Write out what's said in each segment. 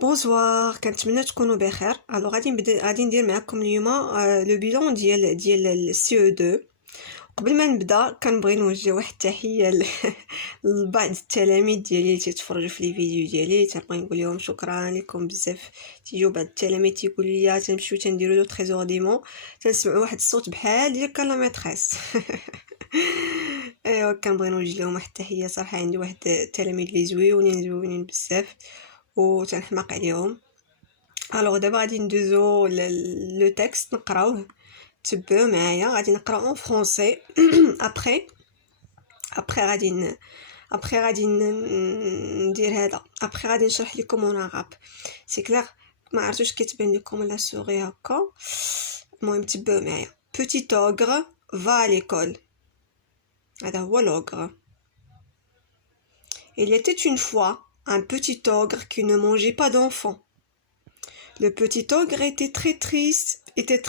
بونسوار، كنتمنى تكونوا بخير. الو غادي ندير معكم اليوم لو بيلون ديال السي او 2. قبل ما نبدا كنبغي نوجه واحد التحيه لبعض التلاميذ ديالي اللي تيتفرجوا في لي فيديو ديالي. تنبغي نقول لهم شكرا لكم بزاف. تيجيو بعض التلاميذ تيقولوا لي تنمشيو تنديروا لو تريزور ديمون تنسمعوا واحد الصوت بحال ديال كلا ميتريس. ايوا كنبغي نوجه لهم واحد التحيه. صراحه عندي واحد التلاميذ اللي زوينين بزاف وتنحماق عليهم. الوغ دابا غادي ندوزو لو تكست نقراوه، تبعوا معايا. غادي نقرا اون فرونسي. ابري غادي ندير هذا. ابري غادي نشرح لكم اون عرب. سي كلير؟ ما عرفتوش كتبان لكم لا سوري هكا. المهم تبعوا معايا. Petit ogre va à l'école. هذا هو l'ogre. Il était une fois un petit ogre qui ne mangeait pas d'enfants. Le petit ogre était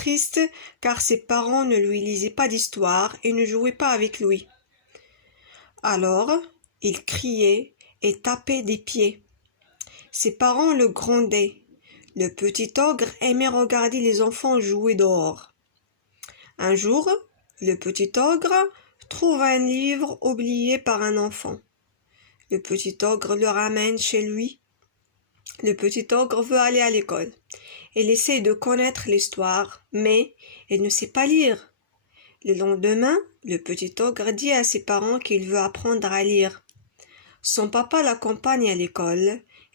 triste car ses parents ne lui lisaient pas d'histoire et ne jouaient pas avec lui. Alors, il criait et tapait des pieds. Ses parents le grondaient. Le petit ogre aimait regarder les enfants jouer dehors. Un jour, le petit ogre trouve un livre oublié par un enfant. Le petit ogre le ramène chez lui. Le petit ogre veut aller à l'école. Il essaie de connaître l'histoire, mais il ne sait pas lire. Le lendemain, le petit ogre dit à ses parents qu'il veut apprendre à lire. Son papa l'accompagne à l'école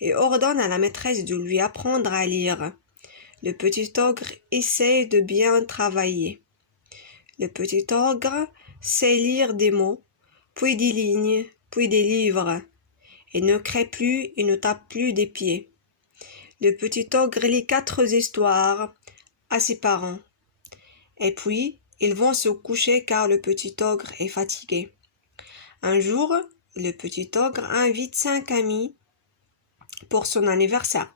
et ordonne à la maîtresse de lui apprendre à lire. Le petit ogre essaie de bien travailler. Le petit ogre sait lire des mots, puis des lignes, puis des livres. Il ne crie plus et ne tape plus des pieds. Le petit ogre lit 4 histoires à ses parents. Et puis, ils vont se coucher car le petit ogre est fatigué. Un jour, le petit ogre invite 5 amis pour son anniversaire.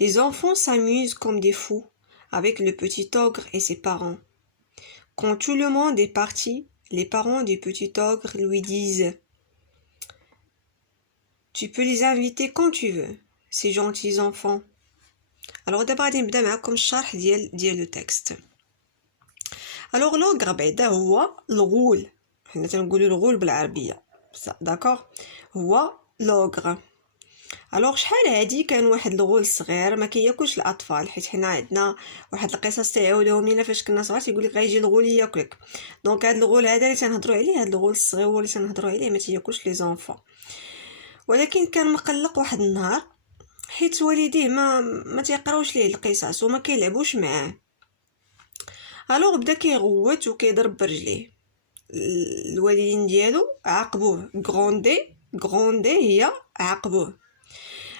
Les enfants s'amusent comme des fous avec le petit ogre et ses parents. Quand tout le monde est parti, les parents du petit ogre lui disent « Tu peux les inviter quand tu veux, ces gentils enfants. » Alors d'abord غادي نبدا معكم الشرح ديال لو تكست. الوغ لوغر بعدا هو الغول. حنا تنقولوا الغول بالعربيه، داكوغ؟ هو لوغر. الوغ شحال هادي كان واحد الغول صغير ما كياكلش الاطفال، حيت حنا عندنا واحد القصص تيعاودوهم لينا فاش كنا صغار تيقول لك غيجي الغول ياكلك. دونك هاد الغول هذا اللي تنهضروا عليه، هاد الغول الصغير اللي تنهضروا عليه ما تياكلش لي زونفون. ولكن كان مقلق واحد النهار حيت والديه ما تيقراوش ليه القصص وما كيلعبوش معاه. الوغ بدا كيغوت وكيضرب برجليه. الوالدين ديالو عاقبوه. غروندي هي عاقبوه.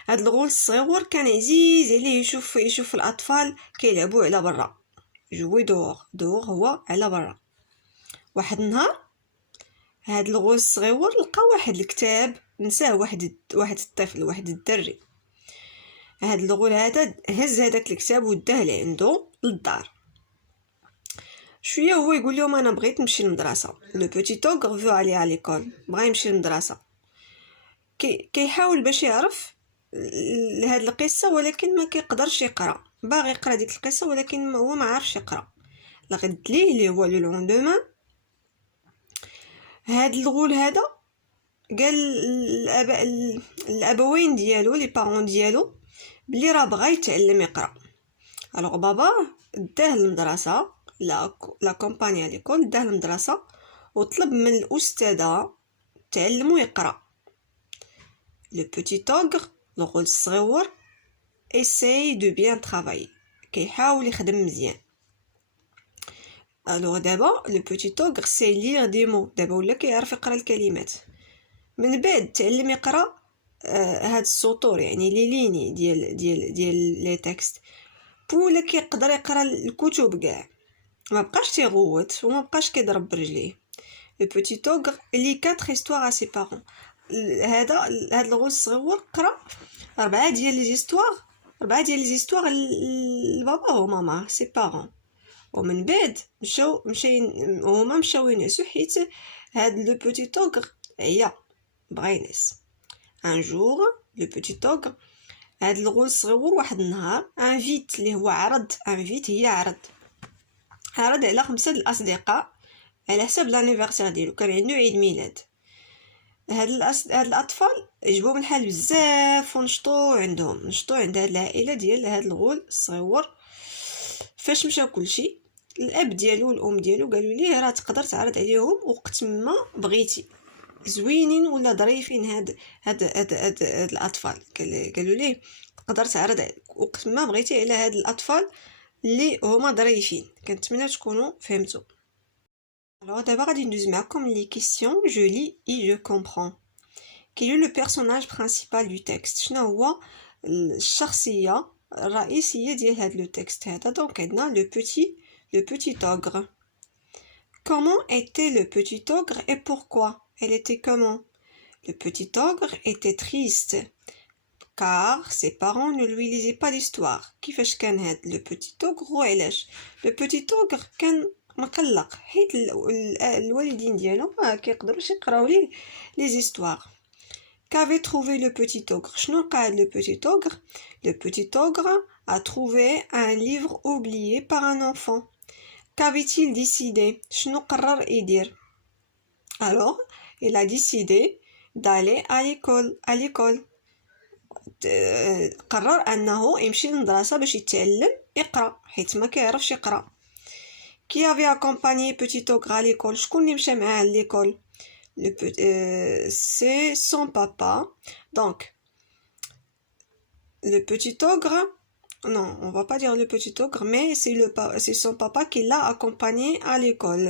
هاد الغول الصغير كان عزيز عليه يشوف الاطفال كيلعبوا على برا. جوي دور هو على برا. واحد النهار هاد الغول الصغير لقى واحد الكتاب نساه واحد الطفل، واحد الدري. هاد الغول هذا هز هذاك الكتاب وداه لعندو للدار. شويه هو يقول لهم انا بغيت نمشي للمدرسه. لو بوتي اوغر فو الي على ليكول، بغا يمشي للمدرسه. كيحاول باش يعرف هاد القصه ولكن ما كيقدرش يقرا. باغي يقرا ديك القصه ولكن هو ما عارفش يقرا. لغد ليه اللي هو لو لوندومان هاد الغول هذا قال الابوين ديالو لي بارون ديالو بلي راه بغا يتعلم يقرا. الوغ باباه داه للمدرسه، لا كومبانيا ليكول، داه للمدرسه وطلب من الاستاذه تعلمو يقرا. لو بوتي اوغر الغول الصغير essaye de bien travailler، كيحاول يخدم مزيان. الوغ دابا لو بوتي اوغر سي لير دي مو، دابا ولا كيعرف يقرا الكلمات. من بعد تعلم يقرا هاد السطور، يعني لي ليني ديال لي تكست، ولا كيقدر يقرا الكتب كاع. ما بقاش تيغوت وما بقاش كيضرب برجليه. لو بوتي اوغر لي 4 هيستوار ا سي بارون. هاد الغول الصغير قرا 4 ديال لي زيستوار لبابا وماما سي بارون. ومن بعد مشاو ينعسو حيت هاد لو بوتي اوغر عيا بغا ينعس. Un jour, le petit ogre هاد الغول الصغيور واحد النهار انفيت اللي هو عرض انفيت هي عرض على 5 الأصدقاء على حساب لانيفرسير ديالو، كان عنده عيد ميلاد. هاد الاطفال عجبهم الحال بزاف ونشطوا عند هاد العائله ديال هاد الغول الصغيور. فاش مشى كلشي، الاب ديالو والام ديالو قالوا ليه راه تقدر تعرض عليهم وقت ما بغيتي، زوينين ولا ظريفين هاد الاطفال. قالوا ليه تقدر تعرض وقت ما بغيتي على هاد الاطفال اللي هما ظريفين. كنتمنى تكونوا فهمتوا. Alors d'abord غادي ندوز معكم les questions. Je lis et je comprends. Quel est le personnage principal du texte? شنو هو الشخصية الرئيسية ديال هاد لو تكست هذا؟ دونك عندنا le petit ogre. Comment était le petit ogre et pourquoi? Elle était comment? Le petit ogre était triste car ses parents ne lui lisaient pas d'histoire. كيفاش كان هاد le petit ogre وعلاش؟ le petit ogre كان مقلق حيت الوالدين ديالو ما كيقدروش يقراو ليه لي زيستوار. Qu'avait trouvé le petit ogre? شنو قال le petit ogre? Le petit ogre a trouvé un livre oublié par un enfant. Qu'avait-il décidé? شنو قرر يدير؟ Alors, il a décidé d'aller à l'école. قرر انه يمشي للمدرسه باش يتعلم يقرا حيت ما كيعرفش يقرا. Qui avait accompagné petit ogre à l'école? شكون اللي مشى معاه l'école? C'est son papa. Donc le petit ogre, non, on va pas dire le petit ogre, mais c'est son papa qui l'a accompagné à l'école.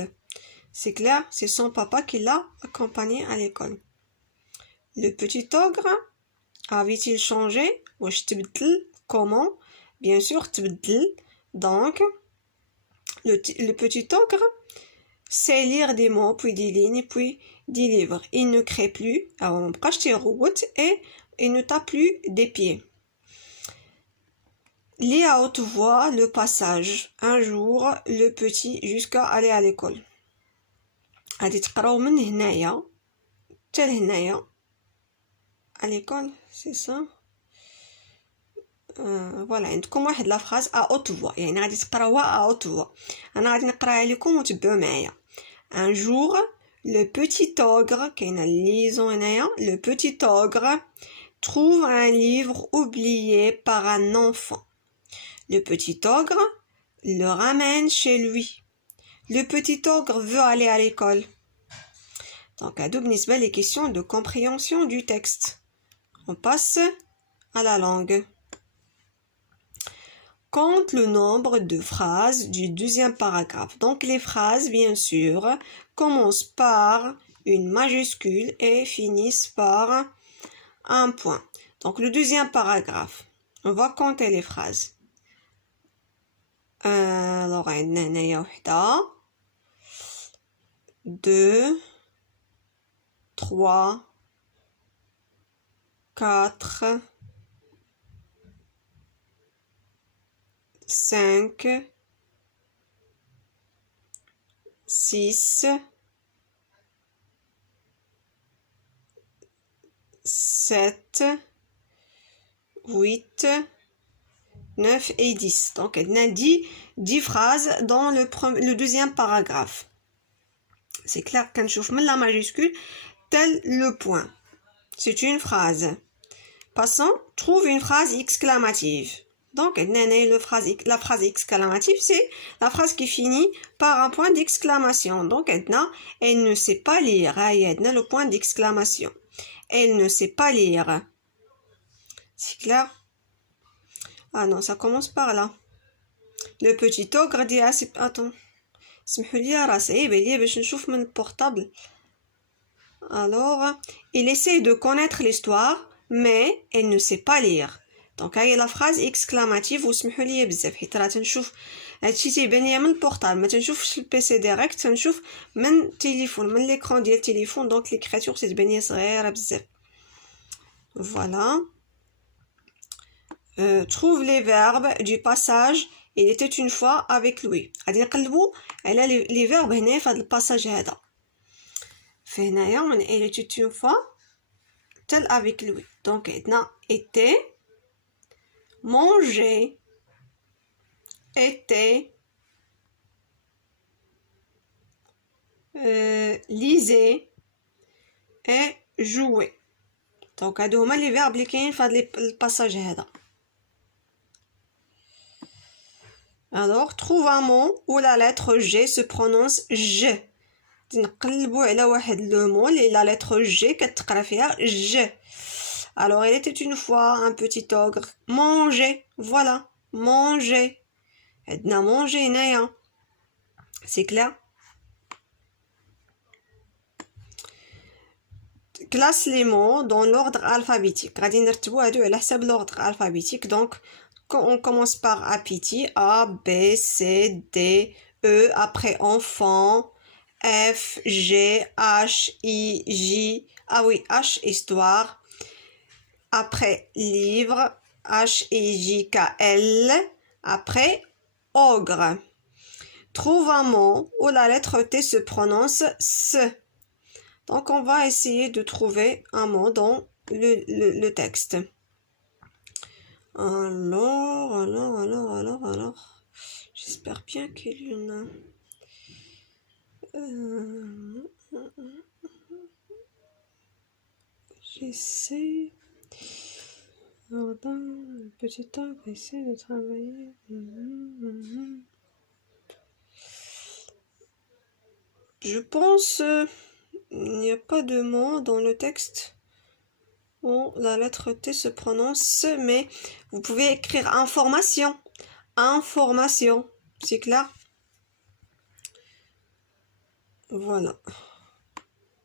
C'est clair, c'est son papa qui l'a accompagné à l'école. Le petit ogre avait-il changé? واش تبدل؟ Comment? Bien sûr تبدل. Donc le petit ogre sait lire des mots, puis des lignes, puis des livres. Il ne crée plus, et il ne tape plus des pieds. Lis à haute voix le passage. Un jour, le petit jusqu'à aller à l'école. غادي تقراو من هنايا حتى لهنايا. À l'école, c'est ça. فوالا عندكم واحد لا فراز à haute voix، يعني غادي تقراوها à haute voix. انا غادي نقراها لكم وتبعوا معايا. Un jour, le petit ogre, كاينه الليزون هنايا. Le petit ogre trouve un livre oublié par un enfant. Le petit ogre le ramène chez lui. Le petit ogre veut aller à l'école. Donc à بالنسبة les questions de compréhension du texte. On passe à la langue. Compte le nombre de phrases du deuxième paragraphe. Donc les phrases, bien sûr, commencent par une majuscule et finissent par un point. Donc le deuxième paragraphe, on va compter les phrases. Alors, عندنا وحدة 2 3 4 5 6 7 8 9 et 10. Donc, il y a 10 phrases dans le deuxième paragraphe. C'est clair quand je mets la majuscule, tel le point. C'est une phrase. Passons, trouve une phrase exclamative. Donc, la phrase exclamative, c'est la phrase qui finit par un point d'exclamation. Donc, elle ne sait pas lire. Le point d'exclamation. Elle ne sait pas lire. C'est clair? Ah non, ça commence par là. Le petit ogre dit... Attends. سمحوا لي راه صعيب عليا باش نشوف من البورطابل. Alors, il essaie de connaître l'histoire, mais elle ne sait pas lire. Donc هاي لا phrase exclamative. وسمحوا لي بزاف حيت راه تنشوف هادشي تيبان ليا من البورطابل، ما تنشوفش البيسي ديريكت، تنشوف من التليفون، من ليكران ديال التليفون. دونك ليكريتور تتبان ليا صغيره بزاف. Voilà. Trouve les verbes du passage. Il était une fois avec lui. غادي نقلبوا على les verbes هنا في هذا الباساج هذا. فهنايا من il était une fois tel avec lui. Donc عندنا était manger, était, lisait et jouait. Donc هادو هما لي فيرب اللي كاين في هاد الباساج هذا. Alors trouve un mot où la lettre G se prononce J. نقلبوا على واحد لو مو اللي la lettre G كتقرا فيها J. Alors il était une fois un petit ogre. Manger, voilà, manger. عندنا manger هنايا. C'est clair? Classe les mots dans l'ordre alphabétique. غادي نرتبو هادو على حساب l'ordre alphabétique. Donc on commence par appétit, A, B, C, D, E, après enfant, F, G, H, I, J, ah oui, H, histoire, après livre, H, I, J, K, L, après ogre. Trouve un mot où la lettre T se prononce S. Donc on va essayer de trouver un mot dans le texte. Alors, j'espère bien qu'il y en a. J'essaie. Le petit ogre essaie de travailler. Je pense il n'y a pas de mot dans le texte où la lettre T se prononce, mais vous pouvez écrire information. Information, c'est clair? Voilà.